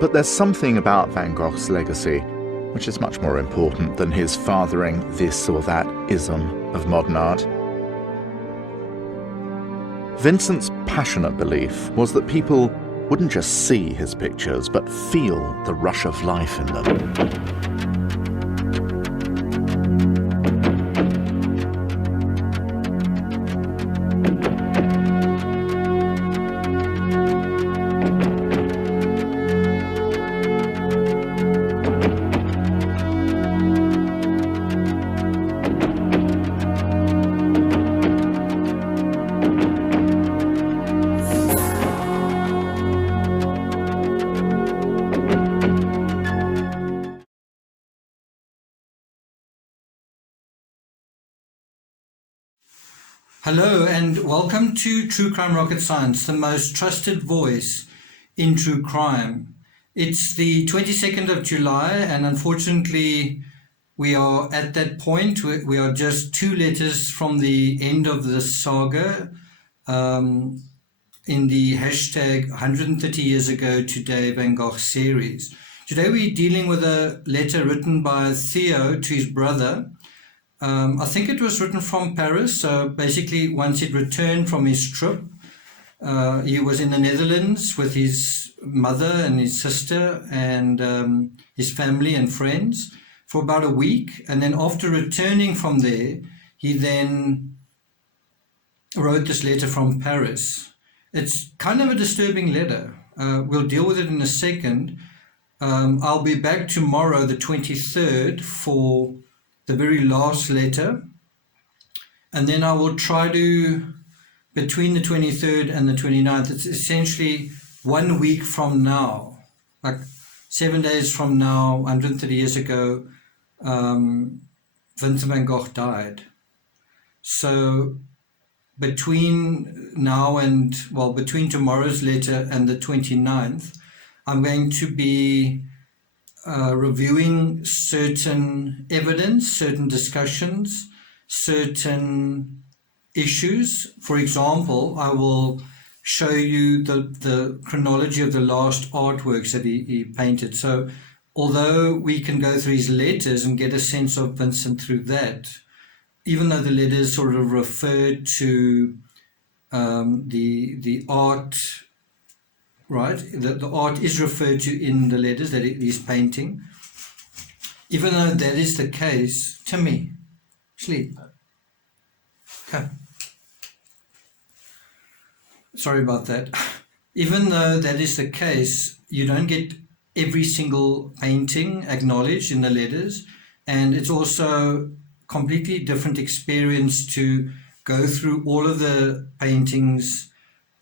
But there's something about Van Gogh's legacy which is much more important than his fathering this or that ism of modern art. Vincent's passionate belief was that people wouldn't just see his pictures, but feel the rush of life in them. Hello and welcome to True Crime Rocket Science, the most trusted voice in true crime. It's the 22nd of July and unfortunately we are at that point. We are just 2 letters from the end of the saga in the hashtag 130 years ago today Van Gogh series. Today we're dealing with a letter written by Theo to his brother. I think it was written from Paris. So basically, once he'd returned from his trip, he was in the Netherlands with his mother and his sister and his family and friends for about a week. And then after returning from there, he then wrote this letter from Paris. It's kind of a disturbing letter. We'll deal with it in a second. I'll be back tomorrow, the 23rd, for the very last letter, and then I will try to, between the 23rd and the 29th, it's essentially 1 week from now, like 7 days from now, 130 years ago, Vincent van Gogh died. So between now and, well, between tomorrow's letter and the 29th, I'm going to be reviewing certain evidence, certain discussions, certain issues. For example, I will show you the chronology of the last artworks that he painted. So although we can go through his letters and get a sense of Vincent through that, even though the letters sort of refer to the art, right? The art is referred to in the letters that he's painting. Even though that is the case, Timmy, sleep. Okay. Sorry about that. Even though that is the case, you don't get every single painting acknowledged in the letters, and it's also completely different experience to go through all of the paintings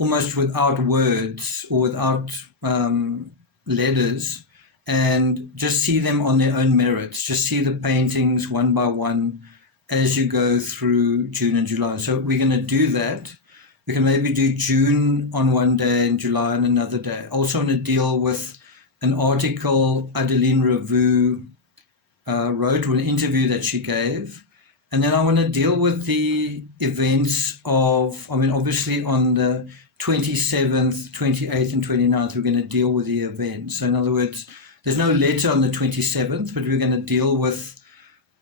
almost without words or without letters, and just see them on their own merits. Just see the paintings one by one as you go through June and July. So we're going to do that. We can maybe do June on one day and July on another day. Also want to deal with an article Adeline Revue wrote, or an interview that she gave. And then I want to deal with the events of, obviously on the 27th, 28th and 29th, we're going to deal with the events. So in other words, there's no letter on the 27th, but we're going to deal with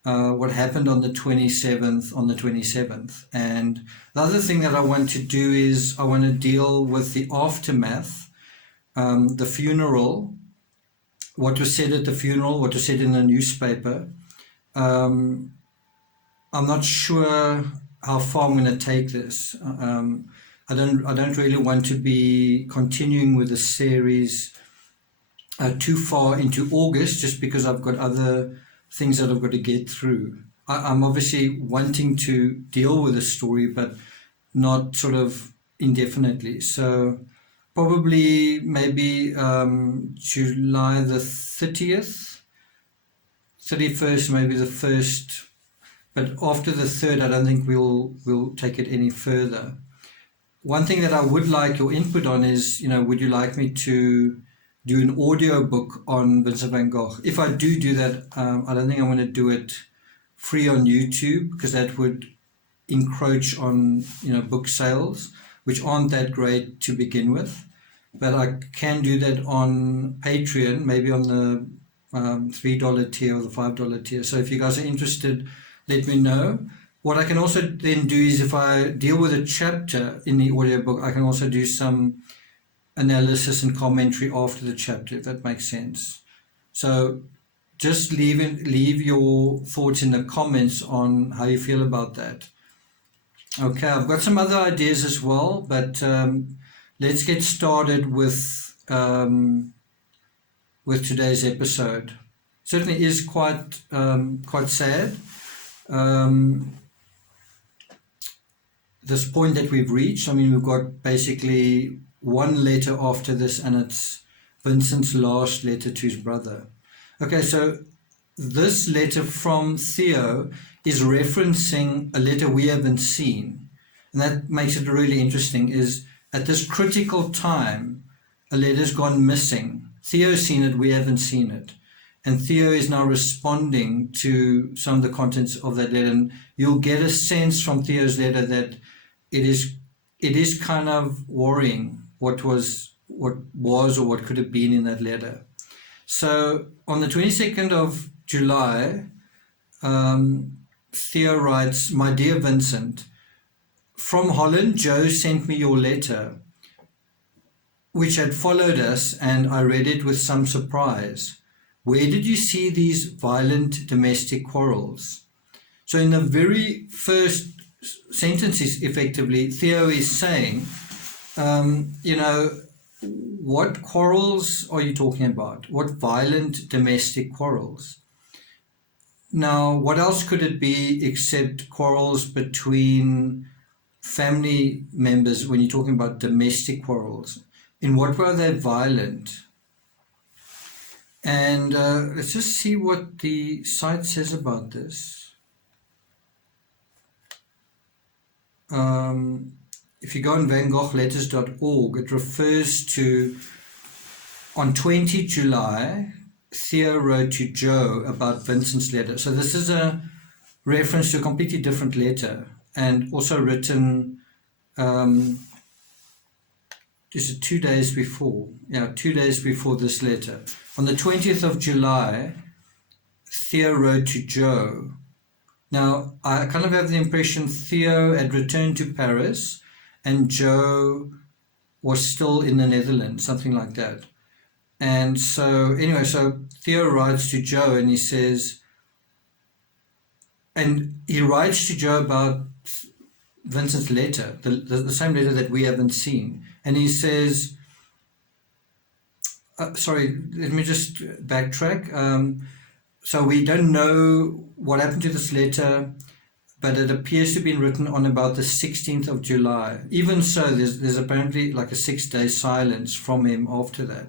what happened on the 27th, And the other thing that I want to do is I want to deal with the aftermath, the funeral, what was said at the funeral, what was said in the newspaper. I'm not sure how far I'm going to take this. I don't really want to be continuing with the series too far into August, just because I've got other things that I've got to get through. I'm obviously wanting to deal with the story, but not sort of indefinitely. So probably maybe July the 30th, 31st, maybe the 1st. But after the 3rd, I don't think we'll take it any further. One thing that I would like your input on is, would you like me to do an audio book on Vincent van Gogh? If I do that, I don't think I'm going to do it free on YouTube, because that would encroach on, book sales, which aren't that great to begin with. but I can do that on Patreon, maybe on the $3 tier or the $5 tier. So if you guys are interested, let me know. What I can also then do is if I deal with a chapter in the audiobook, I can also do some analysis and commentary after the chapter, if that makes sense. So just leave your thoughts in the comments on how you feel about that. Okay, I've got some other ideas as well, but let's get started with today's episode. Certainly is quite sad. This point that we've reached. I mean, we've got basically one letter after this, and it's Vincent's last letter to his brother. Okay, so this letter from Theo is referencing a letter we haven't seen. And that makes it really interesting, is at this critical time, a letter's gone missing. Theo's seen it, we haven't seen it. And Theo is now responding to some of the contents of that letter. And you'll get a sense from Theo's letter that it is kind of worrying what was or what could have been in that letter. So on the 22nd of July, Theo writes, "My dear Vincent, from Holland, Joe sent me your letter, which had followed us, and I read it with some surprise. Where did you see these violent domestic quarrels?" So in the very first sentences, effectively, Theo is saying, what quarrels are you talking about? What violent domestic quarrels? Now, what else could it be except quarrels between family members when you're talking about domestic quarrels? In what way are they violent? And let's just see what the site says about this. If you go on vangogletters.org, it refers to, on 20 July, Theo wrote to Joe about Vincent's letter. So this is a reference to a completely different letter, and also written just 2 days before. 2 days before this letter. On the 20th of July, Theo wrote to Joe. Now, I kind of have the impression Theo had returned to Paris and Joe was still in the Netherlands, something like that. And so, anyway, so Theo writes to Joe and he says, and he writes to Joe about Vincent's letter, the same letter that we haven't seen. And he says, sorry, let me just backtrack. So we don't know what happened to this letter, but it appears to have been written on about the 16th of July. Even so, there's apparently like a 6-day silence from him after that.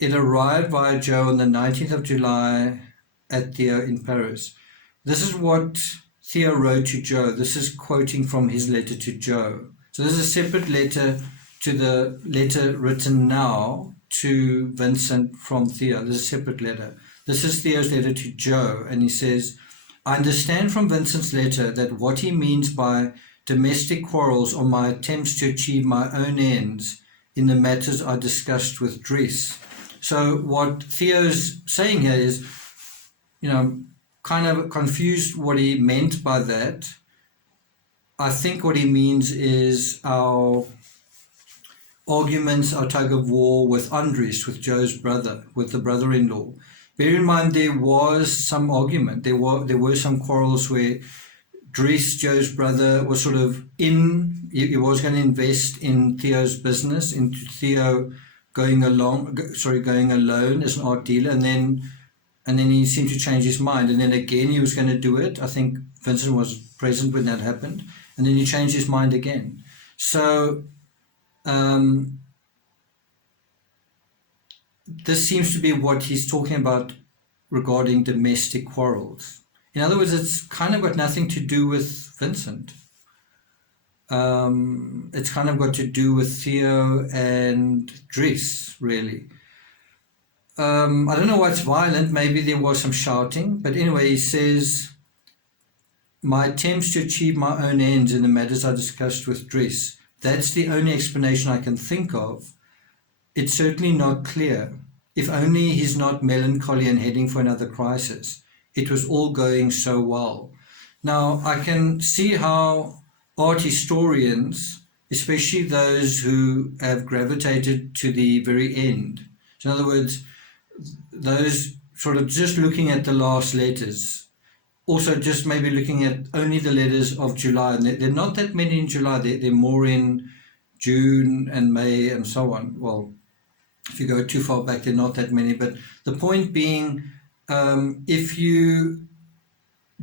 It arrived via Joe on the 19th of July at Theo in Paris. This is what Theo wrote to Joe. This is quoting from his letter to Joe. So this is a separate letter to the letter written now to Vincent from Theo. This is a separate letter. This is Theo's letter to Joe, and he says, "I understand from Vincent's letter that what he means by domestic quarrels are my attempts to achieve my own ends in the matters I discussed with Dries." So what Theo's saying here is, kind of confused what he meant by that. I think what he means is our arguments, our tug of war with Andries, with Joe's brother, with the brother-in-law. Bear in mind there was some argument. There were some quarrels where Dries, Joe's brother, was sort of he was going to invest in Theo's business, into Theo going alone as an art dealer, and then he seemed to change his mind, and then again he was going to do it. I think Vincent was present when that happened, and then he changed his mind again. So this seems to be what he's talking about regarding domestic quarrels. In other words, it's kind of got nothing to do with Vincent. It's kind of got to do with Theo and Dries, really. I don't know why it's violent. Maybe there was some shouting. But anyway, he says, "My attempts to achieve my own ends in the matters I discussed with Dries." that's the only explanation I can think of. It's certainly not clear. If only he's not melancholy and heading for another crisis. It was all going so well. Now, I can see how art historians, especially those who have gravitated to the very end, so in other words, those sort of just looking at the last letters, also just maybe looking at only the letters of July, and there are not that many in July, they're more in June and May and so on. Well, if you go too far back, there are not that many, but the point being, if you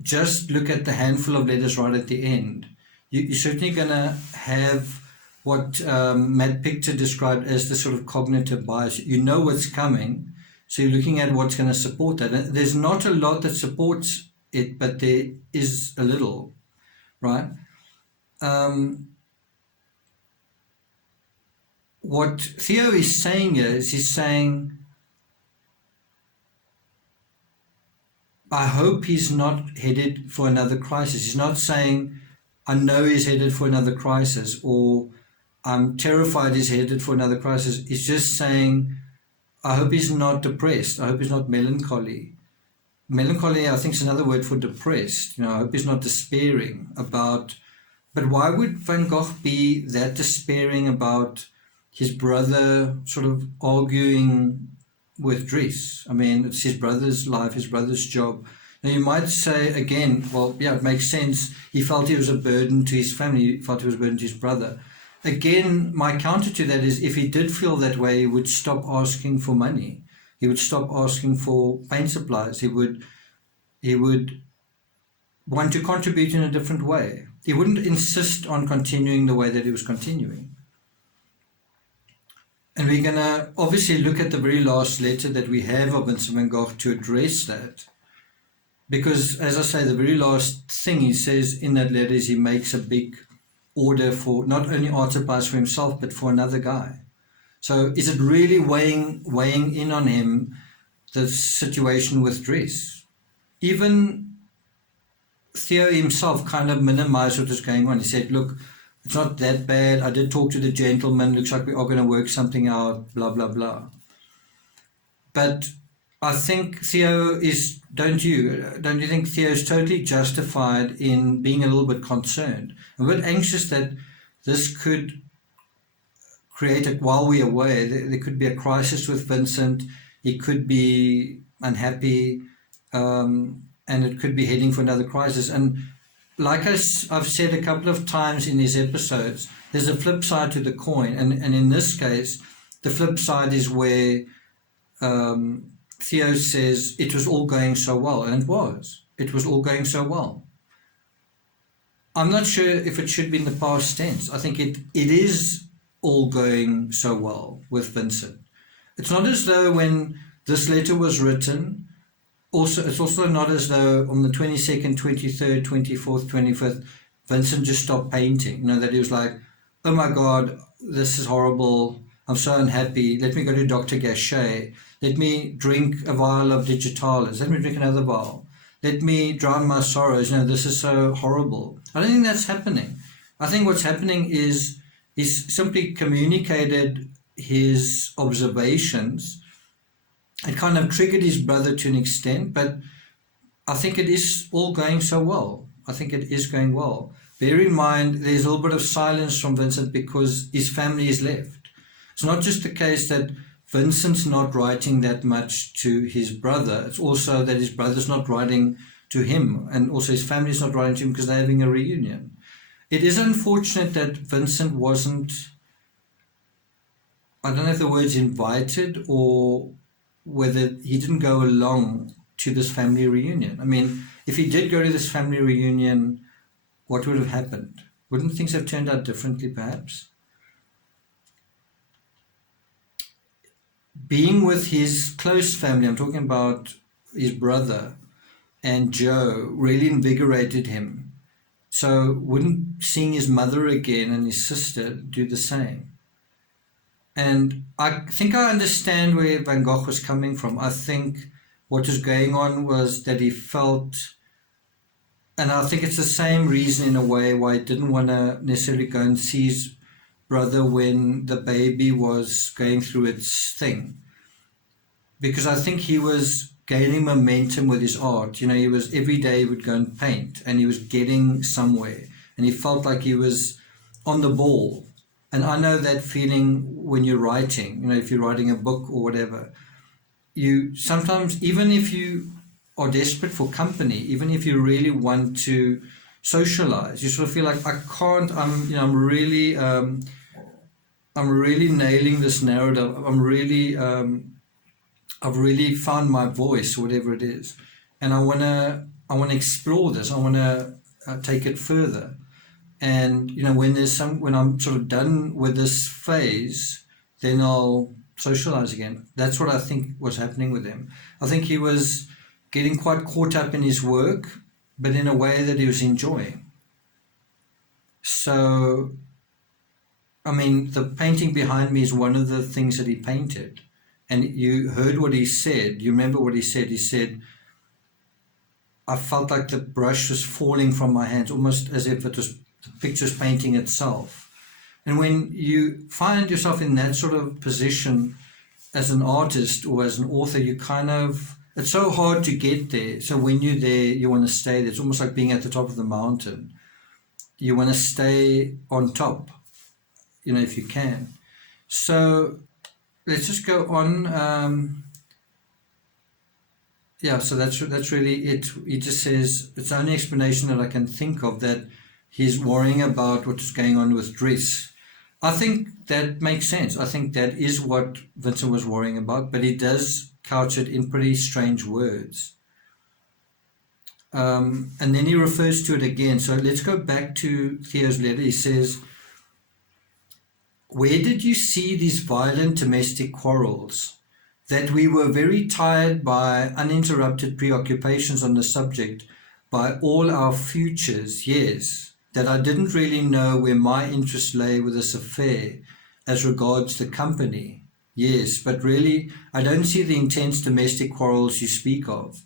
just look at the handful of letters right at the end, you're certainly going to have what Matt Pictor described as the sort of cognitive bias. You know what's coming, so you're looking at what's going to support that. And there's not a lot that supports it, but there is a little, right? What Theo is saying is, he's saying, I hope he's not headed for another crisis. He's not saying, I know he's headed for another crisis, or I'm terrified he's headed for another crisis. He's just saying, I hope he's not depressed. I hope he's not melancholy. Melancholy, I think, is another word for depressed. You know, I hope he's not despairing about. But why would Van Gogh be that despairing about his brother sort of arguing with Dries? I mean, it's his brother's life, his brother's job. Now, you might say again, well, yeah, it makes sense. He felt he was a burden to his family. He felt he was a burden to his brother. Again, my counter to that is, if he did feel that way, he would stop asking for money. He would stop asking for paint supplies. He would want to contribute in a different way. He wouldn't insist on continuing the way that he was continuing. And we're going to obviously look at the very last letter that we have of Vincent van Gogh to address that. Because, as I say, the very last thing he says in that letter is he makes a big order for not only art supplies for himself, but for another guy. So is it really weighing in on him, the situation with Dries? Even Theo himself kind of minimized what was going on. He said, look, it's not that bad. I did talk to the gentleman. Looks like we are going to work something out, blah, blah, blah. But I think Theo is, don't you think Theo is totally justified in being a little bit concerned, a bit anxious that this could create it while we're away. There could be a crisis with Vincent. He could be unhappy, and it could be heading for another crisis. And like I've said a couple of times in these episodes, there's a flip side to the coin. And in this case, the flip side is where Theo says it was all going so well. And it was. It was all going so well. I'm not sure if it should be in the past tense. I think it is all going so well with Vincent. It's not as though when this letter was written, it's also not as though on the 22nd, 23rd, 24th, 25th, Vincent just stopped painting. You know, that he was like, oh my God, this is horrible. I'm so unhappy. Let me go to Dr. Gachet. Let me drink a vial of digitalis. Let me drink another vial. Let me drown my sorrows. You know, this is so horrible. I don't think that's happening. I think what's happening is he's simply communicated his observations. It kind of triggered his brother to an extent, but I think it is all going so well. I think it is going well. Bear in mind, there's a little bit of silence from Vincent because his family is left. It's not just the case that Vincent's not writing that much to his brother. It's also that his brother's not writing to him, and also his family's not writing to him because they're having a reunion. It is unfortunate that Vincent wasn't, I don't know if the word's invited or whether he didn't go along to this family reunion. I mean, if he did go to this family reunion, what would have happened? Wouldn't things have turned out differently, perhaps? Being with his close family, I'm talking about his brother and Joe, really invigorated him. So wouldn't seeing his mother again and his sister do the same? And I think I understand where Van Gogh was coming from. I think what was going on was that he felt, and I think it's the same reason in a way why he didn't want to necessarily go and see his brother when the baby was going through its thing, because I think he was gaining momentum with his art. He was, every day he would go and paint, and he was getting somewhere, and he felt like he was on the ball. And I know that feeling when you're writing, if you're writing a book or whatever, you sometimes, even if you are desperate for company, even if you really want to socialize, you sort of feel like, I can't, I'm really nailing this narrative. I've really found my voice, whatever it is, and I want to explore this. I want to take it further. And when I'm sort of done with this phase, then I'll socialize again. That's what I think was happening with him. I think he was getting quite caught up in his work, but in a way that he was enjoying. So, I mean, the painting behind me is one of the things that he painted. And you heard what he said. You remember what he said? He said, I felt like the brush was falling from my hands, almost as if it was the picture's painting itself. And when you find yourself in that sort of position as an artist or as an author, it's so hard to get there. So when you're there, you want to stay there. It's almost like being at the top of the mountain. You want to stay on top, if you can. So let's just go on. So that's really it. He just says, it's the only explanation that I can think of, that he's worrying about what's going on with Dries. I think that makes sense. I think that is what Vincent was worrying about, but he does couch it in pretty strange words. And then he refers to it again. So let's go back to Theo's letter. He says, where did you see these violent domestic quarrels? That we were very tired by uninterrupted preoccupations on the subject, by all our futures, yes. That I didn't really know where my interest lay with this affair as regards the company. Yes, but really, I don't see the intense domestic quarrels you speak of.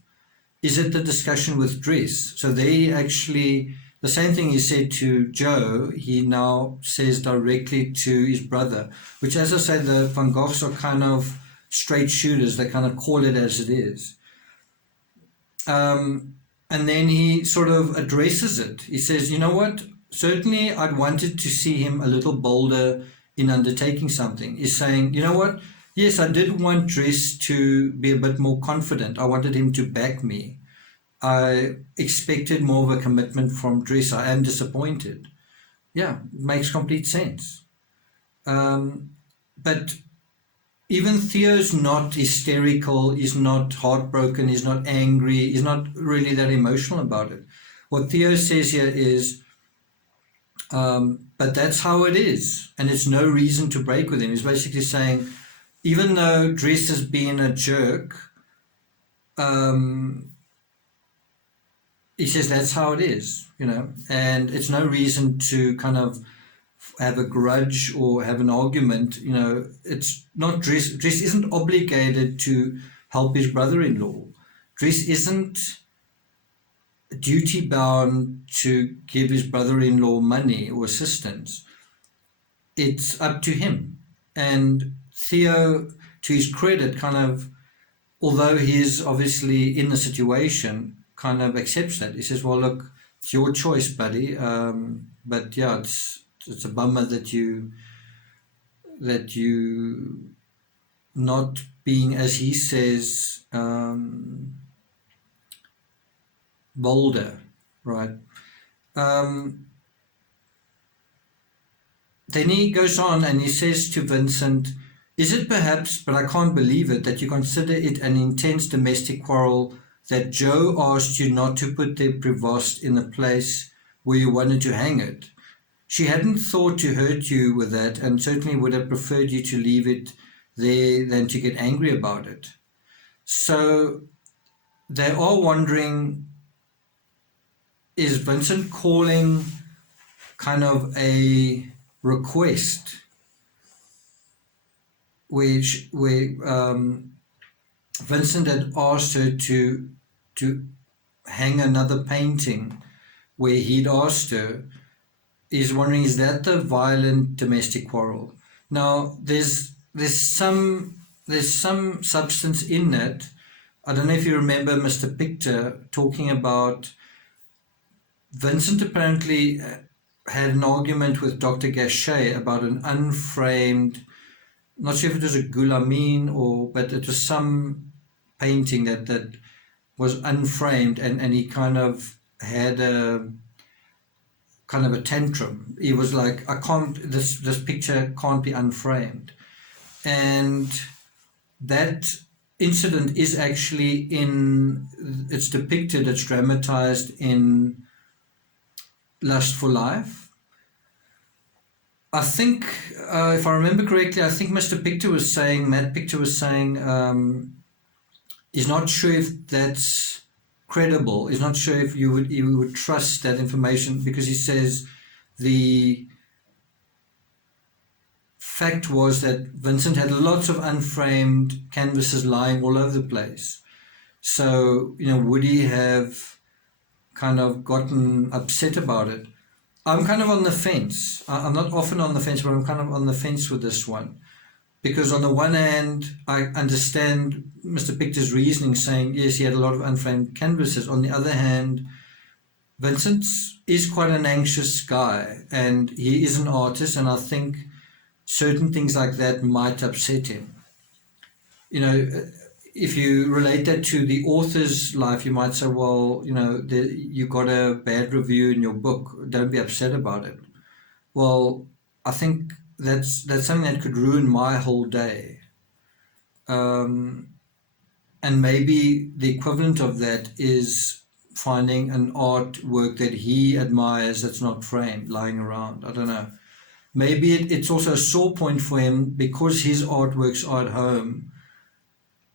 Is it the discussion with Dries? So they actually, the same thing he said to Joe, he now says directly to his brother, which, as I say, the Van Goghs are kind of straight shooters. They kind of call it as it is. And then he sort of addresses it. He says, you know what? Certainly I'd wanted to see him a little bolder in undertaking something. He's saying, you know what? Yes, I did want Dries to be a bit more confident. I wanted him to back me. I expected more of a commitment from Dries. I am disappointed. Yeah, makes complete sense. But even Theo's not hysterical, he's not heartbroken, he's not angry, he's not really that emotional about it. What Theo says here is, but that's how it is, and it's no reason to break with him. He's basically saying, even though Dries has been a jerk, he says that's how it is, and it's no reason to kind of have a grudge or have an argument. It's not Dries. Dries isn't obligated to help his brother-in-law. Dries isn't duty bound to give his brother-in-law money or assistance. It's up to him. And Theo, to his credit, kind of, although he's obviously in the situation, kind of accepts that. He says, well, look, it's your choice, buddy. But yeah, it's a bummer that you not being, as he says, bolder, right? Then he goes on and he says to Vincent, is it perhaps, but I can't believe it, that you consider it an intense domestic quarrel that Joe asked you not to put the Prevost in the place where you wanted to hang it? She hadn't thought to hurt you with that, and certainly would have preferred you to leave it there than to get angry about it. So they are wondering, is Vincent calling kind of a request where Vincent had asked her to hang another painting where he'd asked her, is wondering, is that the violent domestic quarrel? Now, there's some substance in that. I don't know if you remember Mr. Pictor talking about Vincent apparently had an argument with Dr. Gachet about an unframed, not sure if it was a Guillaumin but it was some painting that was unframed, and he kind of had a tantrum. He was like, I can't, this picture can't be unframed. And that incident is actually it's depicted, it's dramatized in Lust for Life. I think, if I remember correctly, I think Matt Pictor was saying, he's not sure if that's credible. He's not sure if you would trust that information, because he says the fact was that Vincent had lots of unframed canvases lying all over the place. So, would he have kind of gotten upset about it? I'm kind of on the fence. I'm not often on the fence, but I'm kind of on the fence with this one. Because on the one hand, I understand Mr. Pictor's reasoning, saying, yes, he had a lot of unframed canvases. On the other hand, Vincent is quite an anxious guy, and he is an artist, and I think certain things like that might upset him. If you relate that to the author's life, you might say, well, you got a bad review in your book, don't be upset about it. Well, I think that's something that could ruin my whole day. And maybe the equivalent of that is finding an artwork that he admires that's not framed, lying around. I don't know. Maybe it's also a sore point for him because his artworks are at home.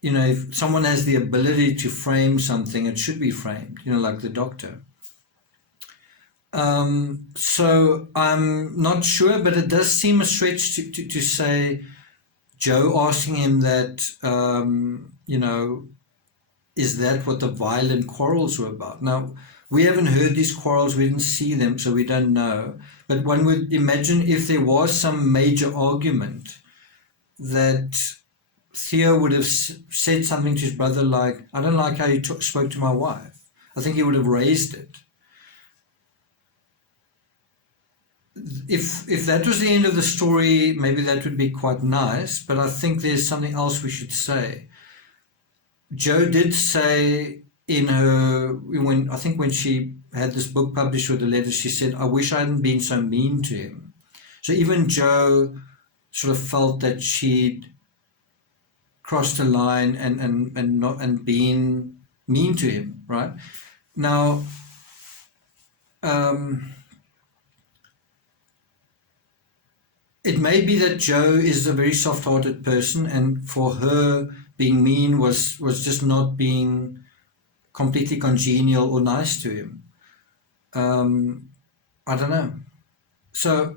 If someone has the ability to frame something, it should be framed, like the doctor. So I'm not sure, but it does seem a stretch to say Joe asking him that, is that what the violent quarrels were about? Now, we haven't heard these quarrels, we didn't see them, so we don't know. But one would imagine if there was some major argument that Theo would have said something to his brother like, I don't like how you spoke to my wife. I think he would have raised it. If that was the end of the story, maybe that would be quite nice, but I think there's something else we should say. Jo did say when she had this book published with the letters, she said, I wish I hadn't been so mean to him. So even Jo sort of felt that she'd crossed a line and been mean to him, right? Now, it may be that Jo is a very soft-hearted person, and for her being mean was just not being completely congenial or nice to him. I don't know. So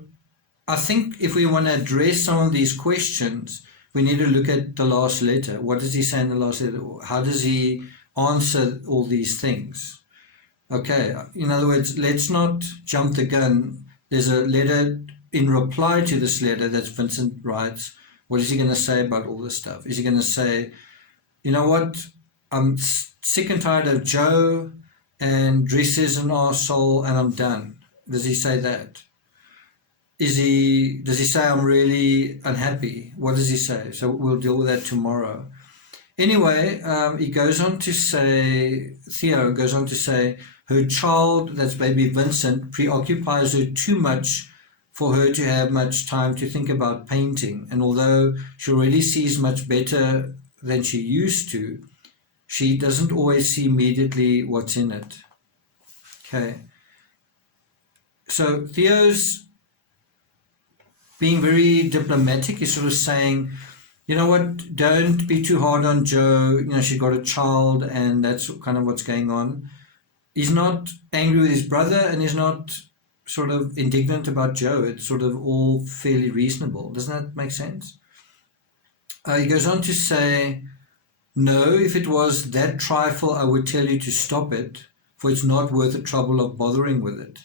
I think if we want to address some of these questions, we need to look at the last letter. What does he say in the last letter? How does he answer all these things? Okay, in other words, let's not jump the gun. There's a letter in reply to this letter that Vincent writes. What is he going to say about all this stuff? Is he going to say, you know what, I'm sick and tired of Jo, and Dries is an arsehole, and I'm done? Does he say that? Does he say I'm really unhappy? What does he say? So we'll deal with that tomorrow. Anyway, he goes on to say, Theo goes on to say, her child, that's baby Vincent, preoccupies her too much for her to have much time to think about painting. And although she already sees much better than she used to, she doesn't always see immediately what's in it. Okay. So Theo's being very diplomatic. He's sort of saying, you know what, don't be too hard on Jo. She got a child, and that's kind of what's going on. He's not angry with his brother, and he's not sort of indignant about Jo. It's sort of all fairly reasonable. Doesn't that make sense? He goes on to say, no, if it was that trifle, I would tell you to stop it, for it's not worth the trouble of bothering with it.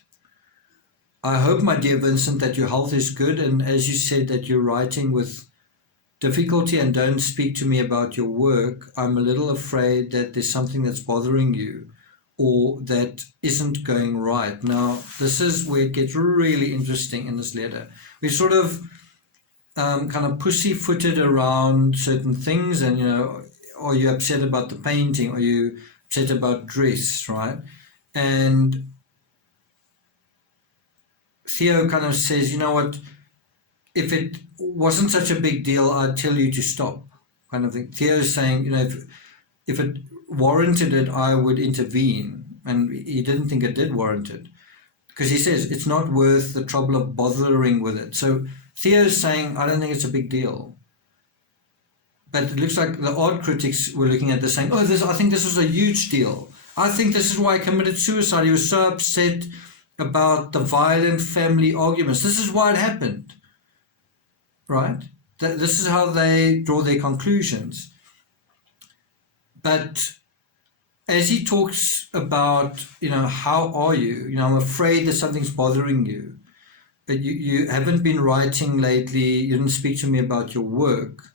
I hope, my dear Vincent, that your health is good, and as you said that you're writing with difficulty and don't speak to me about your work, I'm a little afraid that there's something that's bothering you or that isn't going right. Now, this is where it gets really interesting in this letter. We sort of kind of pussyfooted around certain things, and, are you upset about the painting? Are you upset about dress, right? And Theo kind of says, you know what, if it wasn't such a big deal, I'd tell you to stop, kind of thing. Theo's saying, if it warranted it, I would intervene. And he didn't think it did warrant it, because he says it's not worth the trouble of bothering with it. So Theo's saying, I don't think it's a big deal. But it looks like the art critics were looking at this saying, I think this was a huge deal. I think this is why he committed suicide. He was so upset about the violent family arguments. This is why it happened, right? This is how they draw their conclusions. But as he talks about, how are you? I'm afraid that something's bothering you. But you haven't been writing lately. You didn't speak to me about your work.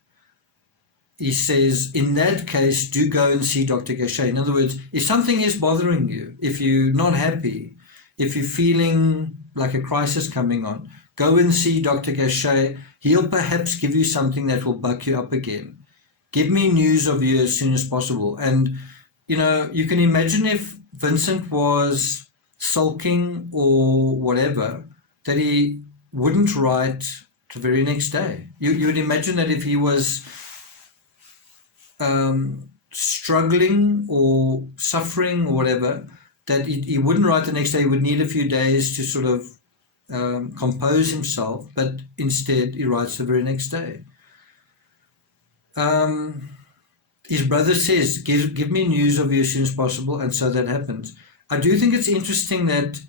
He says, in that case, do go and see Dr. Gachet. In other words, if something is bothering you, if you're not happy, if you're feeling like a crisis coming on, go and see Dr. Gachet. He'll perhaps give you something that will buck you up again. Give me news of you as soon as possible. And, you can imagine if Vincent was sulking or whatever, that he wouldn't write the very next day. You would imagine that if he was struggling or suffering or whatever, that he wouldn't write the next day. He would need a few days to sort of compose himself, but instead he writes the very next day. His brother says, give me news of you as soon as possible, and so that happens. I do think it's interesting that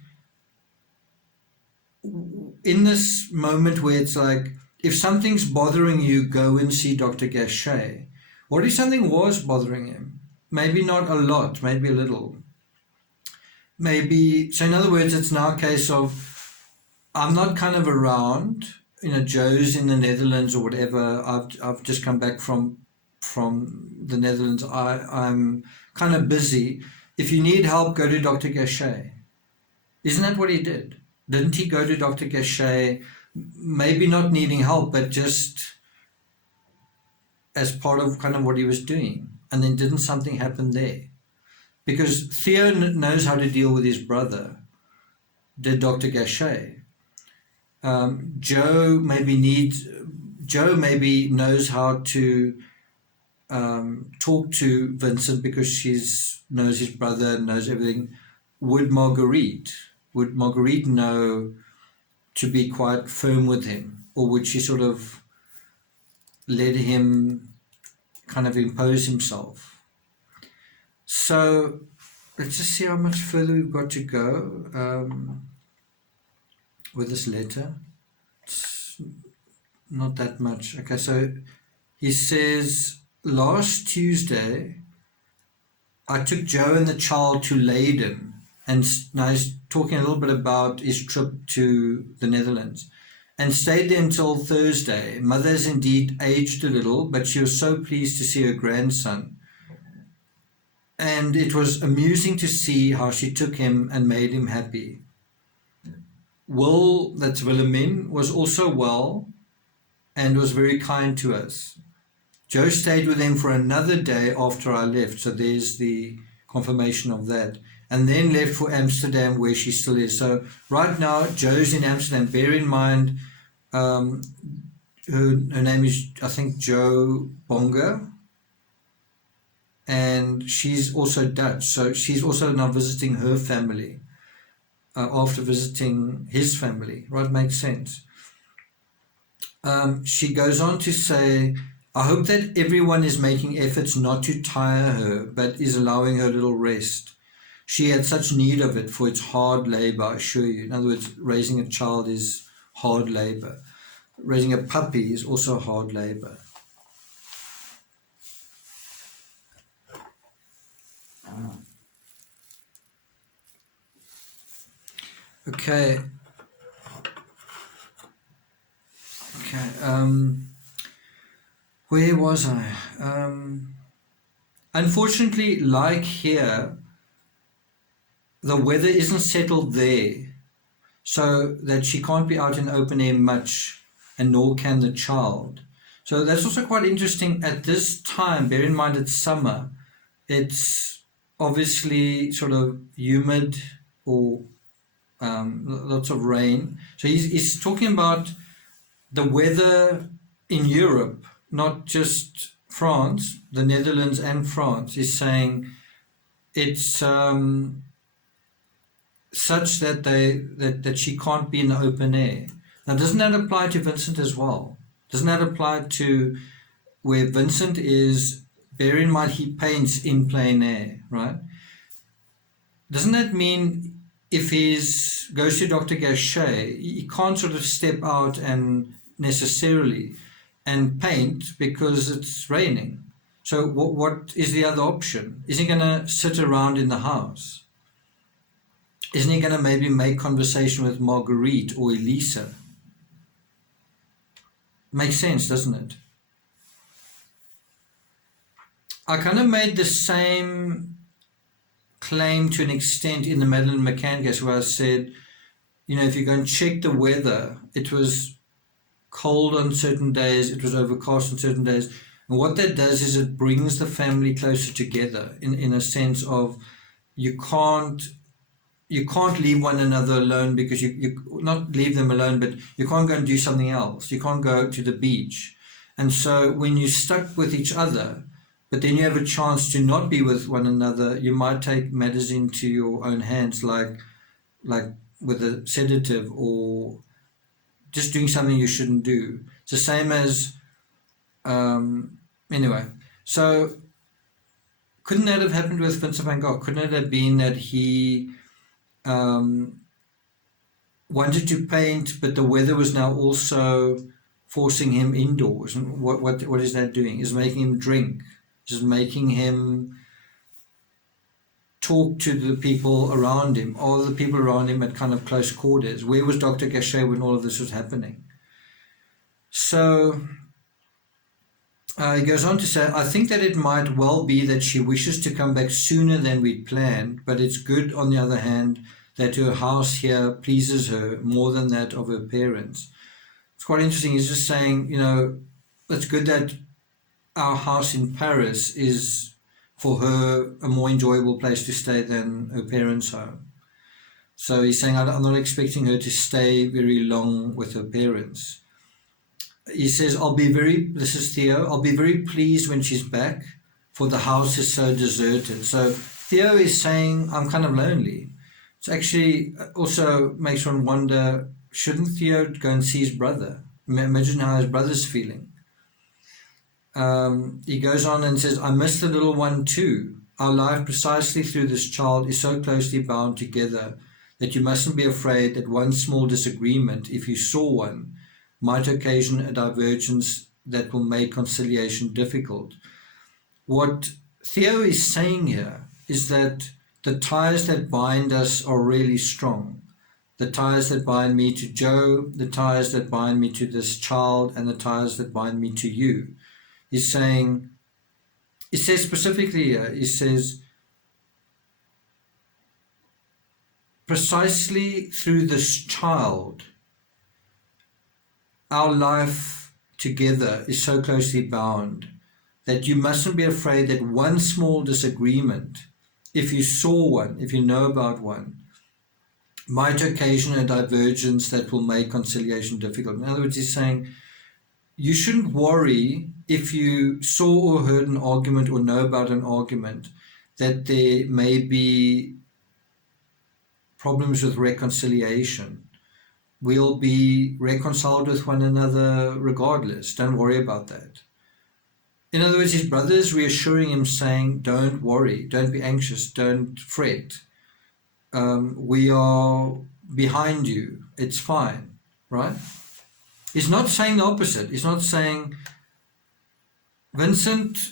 in this moment where it's like, if something's bothering you, go and see Dr. Gachet. What if something was bothering him? Maybe not a lot, maybe a little. Maybe, so in other words, it's now a case of, I'm not kind of around, Joe's in the Netherlands or whatever. I've just come back from the Netherlands. I'm kind of busy. If you need help, go to Dr. Gachet. Isn't that what he did? Didn't he go to Dr. Gachet, maybe not needing help, but just as part of kind of what he was doing? And then didn't something happen there? Because Theo knows how to deal with his brother. Did Dr. Gachet? Joe maybe knows how to talk to Vincent because she knows his brother, knows everything. Would Marguerite know to be quite firm with him, or would she sort of let him kind of impose himself? So let's just see how much further we've got to go with this letter. It's not that much. Okay, so he says, last Tuesday, I took Joe and the child to Leiden, and now he's talking a little bit about his trip to the Netherlands, and stayed there until Thursday. Mother has indeed aged a little, but she was so pleased to see her grandson. And it was amusing to see how she took him and made him happy. Will, that's Wilhelmine, was also well and was very kind to us. Joe stayed with them for another day after I left, so there's the confirmation of that. And then left for Amsterdam, where she still is. So right now, Joe's in Amsterdam. Bear in mind, her name is, I think, Joe Bonga. And she's also Dutch, so she's also now visiting her family after visiting his family, right? Makes sense. She goes on to say, I hope that everyone is making efforts not to tire her, but is allowing her a little rest. She had such need of it, for it's hard labor, I assure you. In other words, raising a child is hard labor. Raising a puppy is also hard labor. Okay, Okay. Where was I? Unfortunately, like here, the weather isn't settled there, so that she can't be out in open air much, and nor can the child. So that's also quite interesting at this time. Bear in mind it's summer. It's obviously sort of humid, or lots of rain. So he's talking about the weather in Europe, not just France, the Netherlands and France. He's saying it's such that that she can't be in the open air. Now, doesn't that apply to Vincent as well? Doesn't that apply to where Vincent is? Bear in mind he paints in plein air, right? Doesn't that mean if he goes to Dr. Gachet, he can't sort of step out and necessarily and paint because it's raining? So what is the other option? Is he going to sit around in the house? Isn't he going to maybe make conversation with Marguerite or Elisa? Makes sense, doesn't it? I kind of made the same claim to an extent in the Madeleine McCann case, where I said, you know, if you go and check the weather, it was cold on certain days, it was overcast on certain days. And what that does is it brings the family closer together in a sense of you can't leave one another alone, because you not leave them alone, but you can't go and do something else. You can't go to the beach. And so when you're stuck with each other, but then you have a chance to not be with one another, you might take matters into your own hands, like with a sedative, or just doing something you shouldn't do. It's the same as, anyway. So couldn't that have happened with Vincent van Gogh? Couldn't it have been that he wanted to paint, but the weather was now also forcing him indoors? And what is that doing? Is making him drink. Is making him talk to the people around him, or the people around him at kind of close quarters. Where was Dr. Gachet when all of this was happening? So he goes on to say, I think that it might well be that she wishes to come back sooner than we'd planned, but it's good, on the other hand, that her house here pleases her more than that of her parents. It's quite interesting. He's just saying, you know, it's good that our house in Paris is, for her, a more enjoyable place to stay than her parents' home. So he's saying, I'm not expecting her to stay very long with her parents. He says, this is Theo, I'll be very pleased when she's back, for the house is so deserted. So Theo is saying, I'm kind of lonely. It's actually also makes one wonder, shouldn't Theo go and see his brother? Imagine how his brother's feeling. He goes on and says, I miss the little one too. Our life precisely through this child is so closely bound together that you mustn't be afraid that one small disagreement, if you saw one, might occasion a divergence that will make conciliation difficult. What Theo is saying here is that the ties that bind us are really strong. The ties that bind me to Joe, the ties that bind me to this child, and the ties that bind me to you. He's saying, it says specifically here, he says, precisely through this child, our life together is so closely bound that you mustn't be afraid that one small disagreement, if you saw one, if you know about one, might occasion a divergence that will make conciliation difficult. In other words, he's saying, you shouldn't worry if you saw or heard an argument or know about an argument that there may be problems with reconciliation. We'll be reconciled with one another regardless. Don't worry about that. In other words, his brother is reassuring him, saying, don't worry, don't be anxious, don't fret. We are behind you. It's fine, right? He's not saying the opposite. He's not saying, Vincent,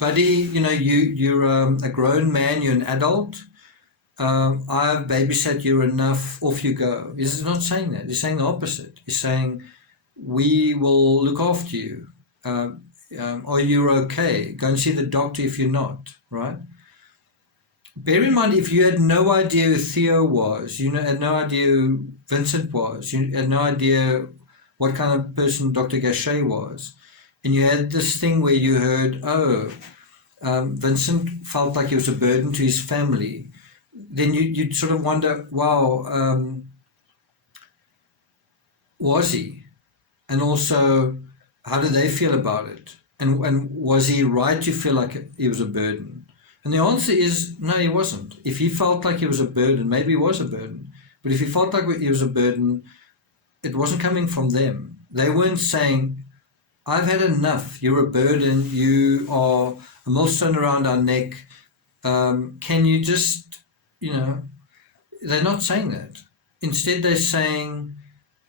buddy, you know, you're a grown man, you're an adult. I've babysat you enough, off you go. He's not saying that. He's saying the opposite. He's saying, we will look after you. Are you okay? Go and see the doctor if you're not, right? Bear in mind, if you had no idea who Theo was, you had no idea who Vincent was, you had no idea what kind of person Dr. Gachet was, and you had this thing where you heard, Vincent felt like he was a burden to his family, then you'd sort of wonder, wow, was he? And also, how do they feel about it? And was he right to feel like he was a burden? And the answer is no, he wasn't. If he felt like he was a burden, maybe he was a burden. But if he felt like he was a burden, it wasn't coming from them. They weren't saying, I've had enough. You're a burden. You are a millstone around our neck. Can you just, they're not saying that. Instead, they're saying,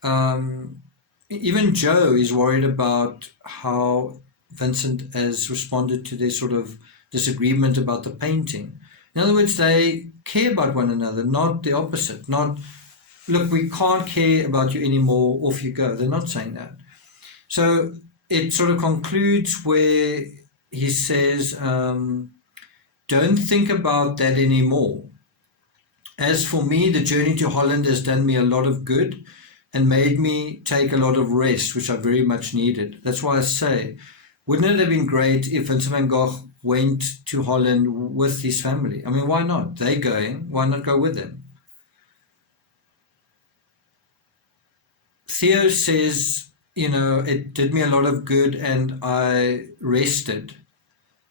even Joe is worried about how Vincent has responded to their sort of disagreement about the painting. In other words, they care about one another, not the opposite. Not, look, we can't care about you anymore, off you go. They're not saying that. So it sort of concludes where he says, don't think about that anymore. As for me, the journey to Holland has done me a lot of good and made me take a lot of rest, which I very much needed. That's why I say, wouldn't it have been great if Vincent van Gogh went to Holland with his family? I mean, why not? They're going, why not go with them? Theo says, it did me a lot of good and I rested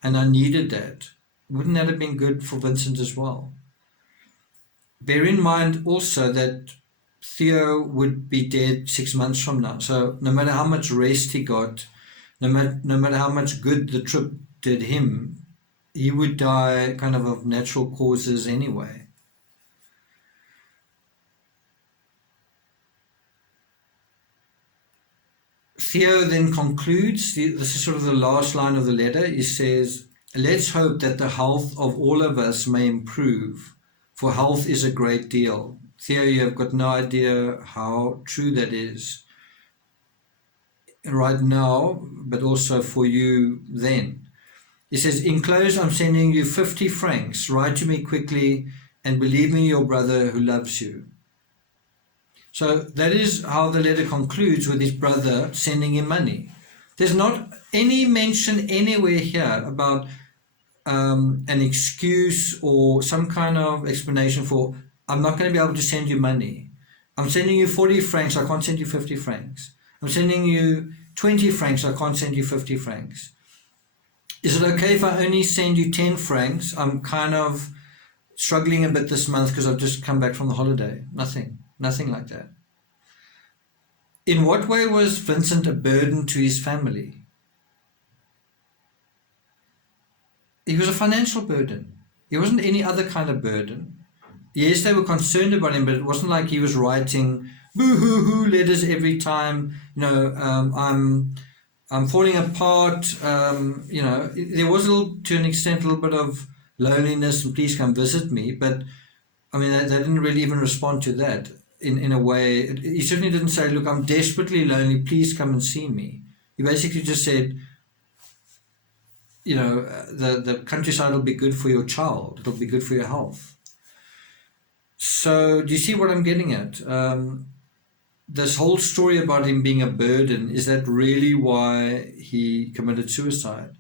and I needed that. Wouldn't that have been good for Vincent as well? Bear in mind also that Theo would be dead 6 months from now. So no matter how much rest he got, no matter how much good the trip did him, he would die kind of natural causes anyway. Theo then concludes, this is sort of the last line of the letter. He says, let's hope that the health of all of us may improve, for health is a great deal. Theo, you have got no idea how true that is right now, but also for you then. He says, enclosed, I'm sending you 50 francs. Write to me quickly and believe me, your brother who loves you. So that is how the letter concludes, with his brother sending him money. There's not any mention anywhere here about an excuse or some kind of explanation for, I'm not going to be able to send you money. I'm sending you 40 francs, I can't send you 50 francs. I'm sending you 20 francs, I can't send you 50 francs. Is it okay if I only send you 10 francs? I'm kind of struggling a bit this month because I've just come back from the holiday. Nothing like that. In what way was Vincent a burden to his family? He was a financial burden. He wasn't any other kind of burden. Yes, they were concerned about him, but it wasn't like he was writing boo-hoo-hoo letters every time, I'm falling apart. There was to an extent, a little bit of loneliness and please come visit me, but I mean, they didn't really even respond to that in a way. He certainly didn't say, look, I'm desperately lonely, please come and see me. He basically just said, the countryside will be good for your child. It'll be good for your health. So do you see what I'm getting at? This whole story about him being a burden, is that really why he committed suicide?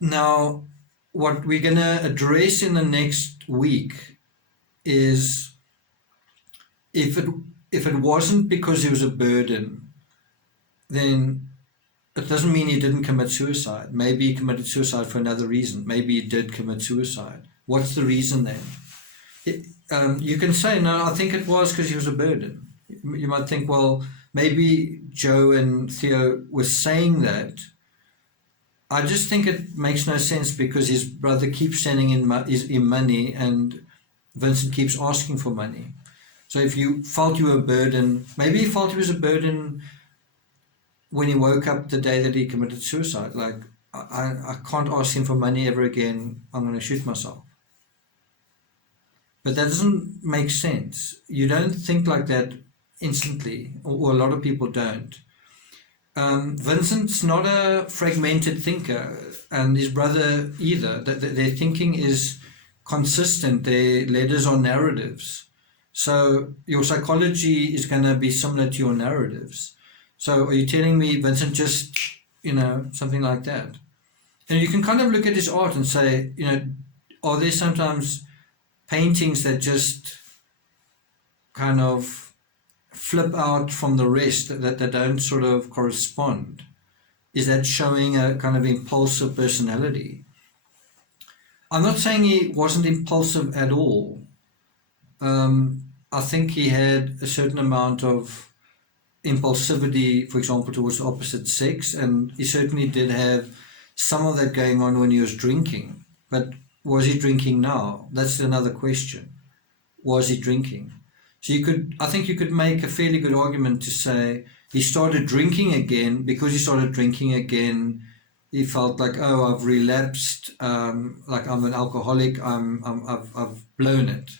Now, what we're going to address in the next week is if it wasn't because he was a burden, then it doesn't mean he didn't commit suicide. Maybe he committed suicide for another reason. Maybe he did commit suicide. What's the reason then? You can say, no, I think it was because he was a burden. You might think, well, maybe Joe and Theo were saying that. I just think it makes no sense because his brother keeps sending him money and Vincent keeps asking for money. So if you felt you were a burden, maybe he felt he was a burden when he woke up the day that he committed suicide. Like, I can't ask him for money ever again. I'm going to shoot myself. But that doesn't make sense. You don't think like that instantly, or a lot of people don't. Vincent's not a fragmented thinker, and his brother either. Their thinking is consistent. Their letters are narratives. So your psychology is going to be similar to your narratives. So are you telling me Vincent just, something like that? And you can kind of look at his art and say, are there sometimes paintings that just kind of flip out from the rest, that don't sort of correspond? Is that showing a kind of impulsive personality? I'm not saying he wasn't impulsive at all. I think he had a certain amount of impulsivity, for example, towards the opposite sex, and he certainly did have some of that going on when he was drinking. But was he drinking now? That's another question. Was he drinking? So I think you could make a fairly good argument to say he started drinking again. Because he started drinking again, he felt like, oh, I've relapsed, like I'm an alcoholic, I've blown it.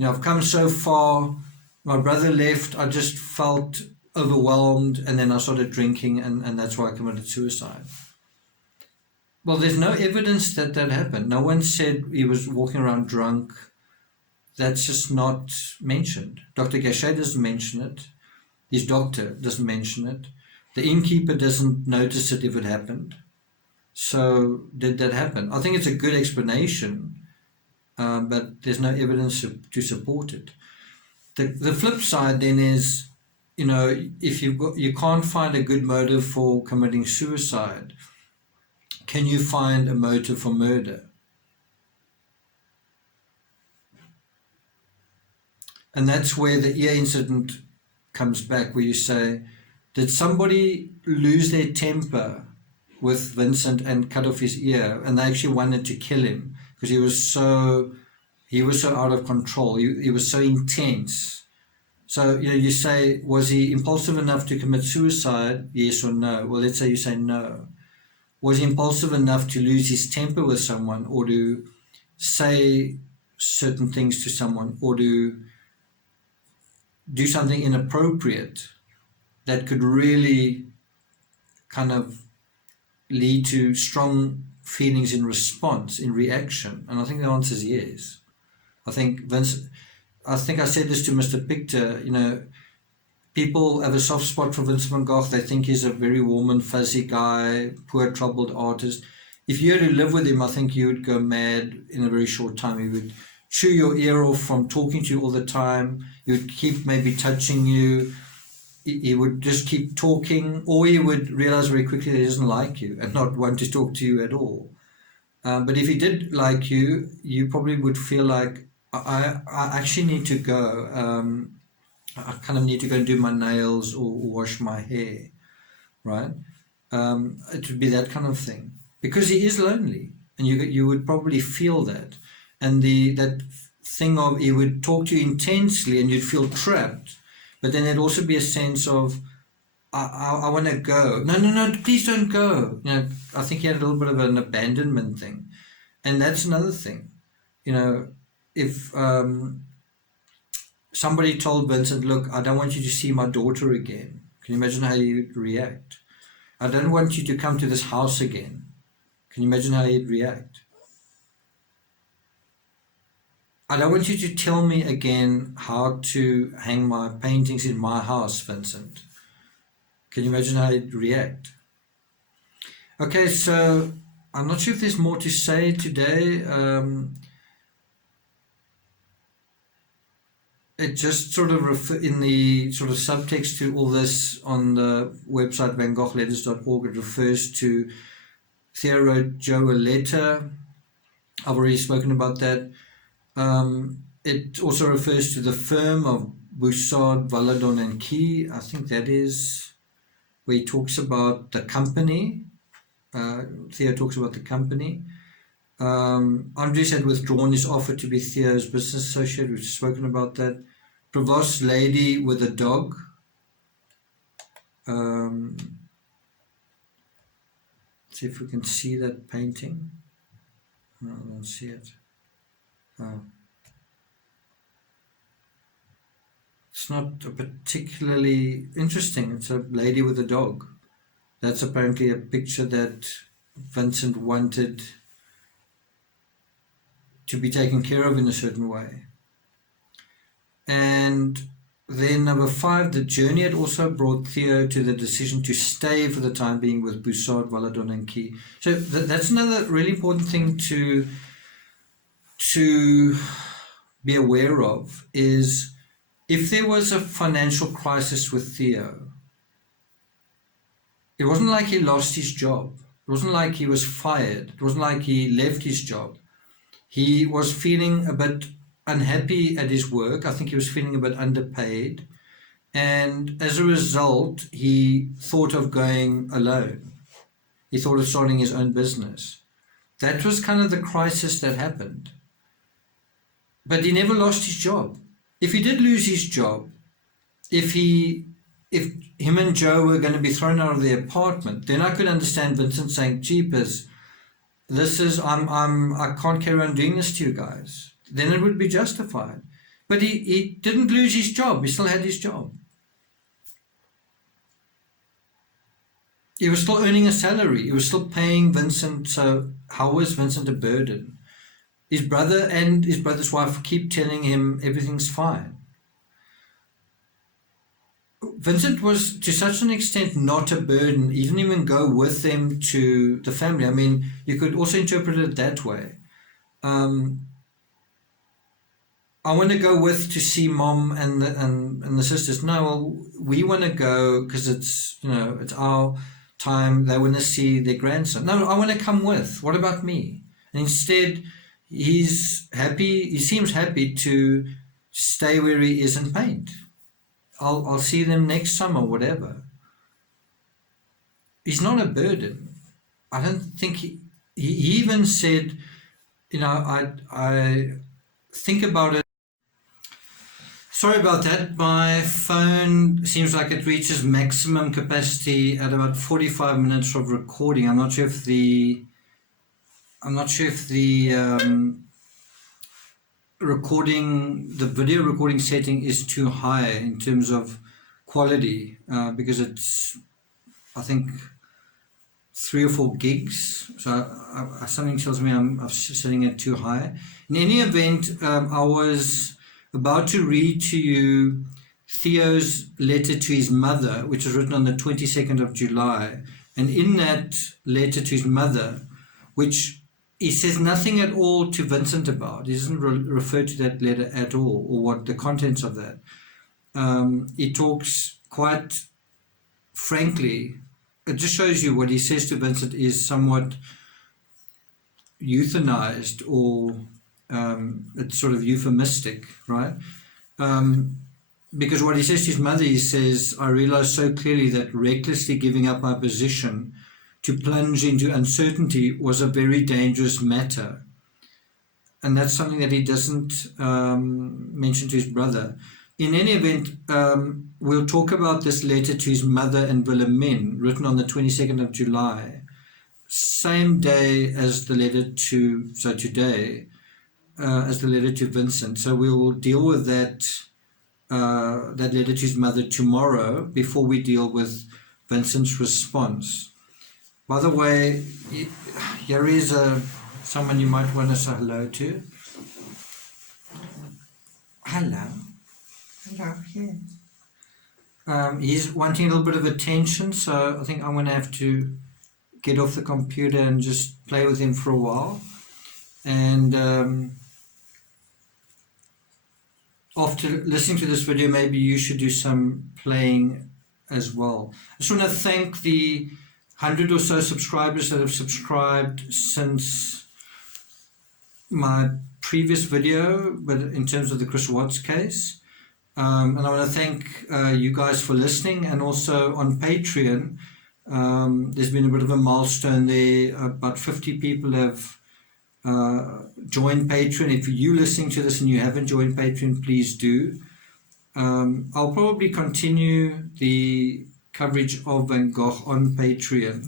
I've come so far, my brother left, I just felt overwhelmed, and then I started drinking, and that's why I committed suicide. Well, there's no evidence that happened. No one said he was walking around drunk. That's just not mentioned. Dr. Gachet doesn't mention it. His doctor doesn't mention it. The innkeeper doesn't notice it if it happened. So did that happen? I think it's a good explanation, but there's no evidence to support it. The flip side then is, if you can't find a good motive for committing suicide, can you find a motive for murder? And that's where the ear incident comes back, where you say, did somebody lose their temper with Vincent and cut off his ear, and they actually wanted to kill him because he was so out of control, he was so intense? So you say, was he impulsive enough to commit suicide, yes or no? Well, let's say you say no. Was he impulsive enough to lose his temper with someone, or to say certain things to someone, or to do something inappropriate that could really kind of lead to strong feelings in response, in reaction? And I think the answer is yes. I think I said this to Mr. Pictor, people have a soft spot for Vincent van Gogh. They think he's a very warm and fuzzy guy, poor troubled artist. If you had to live with him, I think you would go mad in a very short time. He would chew your ear off from talking to you all the time. He would keep maybe touching you. He would just keep talking, or he would realize very quickly that he doesn't like you and not want to talk to you at all. But if he did like you, you probably would feel like, I actually need to go. I kind of need to go and do my nails or wash my hair, right? It would be that kind of thing, because he is lonely, and you would probably feel that. And that thing of, he would talk to you intensely and you'd feel trapped, but then there'd also be a sense of, I want to go. No, please don't go. I think he had a little bit of an abandonment thing. And that's another thing. If somebody told Vincent, look, I don't want you to see my daughter again, can you imagine how you'd react? I don't want you to come to this house again. Can you imagine how you'd react? I don't want you to tell me again how to hang my paintings in my house, Vincent. Can you imagine how you'd react? Okay, so I'm not sure if there's more to say today. It just sort of in the sort of subtext to all this on the website vangogletters.org, it refers to Theo wrote Joe a letter. I've already spoken about that. It also refers to the firm of Bouchard, Valadon and Key. I think that is where he talks about the company. Theo talks about the company. Andres had withdrawn his offer to be Theo's business associate. We've spoken about that. Provost's lady with a dog. See if we can see that painting. No, I don't see it. Oh. It's not particularly interesting. It's a lady with a dog. That's apparently a picture that Vincent wanted to be taken care of in a certain way. And then number 5, the journey had also brought Theo to the decision to stay for the time being with Boussard, Valadon and Key. So that's another really important thing to be aware of, is if there was a financial crisis with Theo, it wasn't like he lost his job. It wasn't like he was fired. It wasn't like he left his job. He was feeling a bit unhappy at his work. I think he was feeling a bit underpaid. And as a result, he thought of going alone. He thought of starting his own business. That was kind of the crisis that happened. But he never lost his job. If he did lose his job, if him and Joe were going to be thrown out of their apartment, then I could understand Vincent saying, "Jeepers, I can't carry on doing this to you guys." Then it would be justified. But he didn't lose his job. He still had his job. He was still earning a salary. He was still paying Vincent. So how was Vincent a burden? His brother and his brother's wife keep telling him everything's fine. Vincent was to such an extent not a burden. He didn't even go with them to the family. I mean, you could also interpret it that way. I want to go with to see mom and the sisters. No, well, we want to go because it's our time. They want to see their grandson. No, I want to come with. What about me? And instead, he's happy. He seems happy to stay where he is and paint. I'll see them next summer, whatever. He's not a burden. I don't think he even said, I think about it. Sorry about that. My phone seems like it reaches maximum capacity at about 45 minutes of recording. I'm not sure if the video recording setting is too high in terms of quality, because it's, I think, 3 or 4 gigs. So something tells me I'm setting it too high. In any event, I was about to read to you Theo's letter to his mother, which was written on the 22nd of July. And in that letter to his mother, which he says nothing at all to Vincent about. He doesn't refer to that letter at all, or what the contents of that. He talks quite frankly. It just shows you what he says to Vincent is somewhat euthanized, or it's sort of euphemistic, right? Because what he says to his mother, he says, "I realize so clearly that recklessly giving up my position to plunge into uncertainty was a very dangerous matter." And that's something that he doesn't mention to his brother. In any event, we'll talk about this letter to his mother and Wilhelmine, written on the 22nd of July, same day as the letter to, so today, as the letter to Vincent. So we will deal with that letter to his mother tomorrow before we deal with Vincent's response. By the way, here is someone you might want to say hello to. Hello. Hello, yes. He's wanting a little bit of attention, so I think I'm going to have to get off the computer and just play with him for a while. And after listening to this video, maybe you should do some playing as well. I just want to thank the 100 or so subscribers that have subscribed since my previous video, but in terms of the Chris Watts case. And I want to thank you guys for listening, and also on Patreon. There's been a bit of a milestone there. About 50 people have joined Patreon. If you're listening to this and you haven't joined Patreon, please do. I'll probably continue the coverage of Van Gogh on Patreon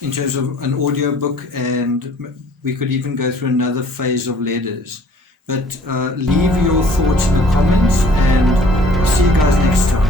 in terms of an audio book, and we could even go through another phase of letters. But leave your thoughts in the comments, and I'll see you guys next time.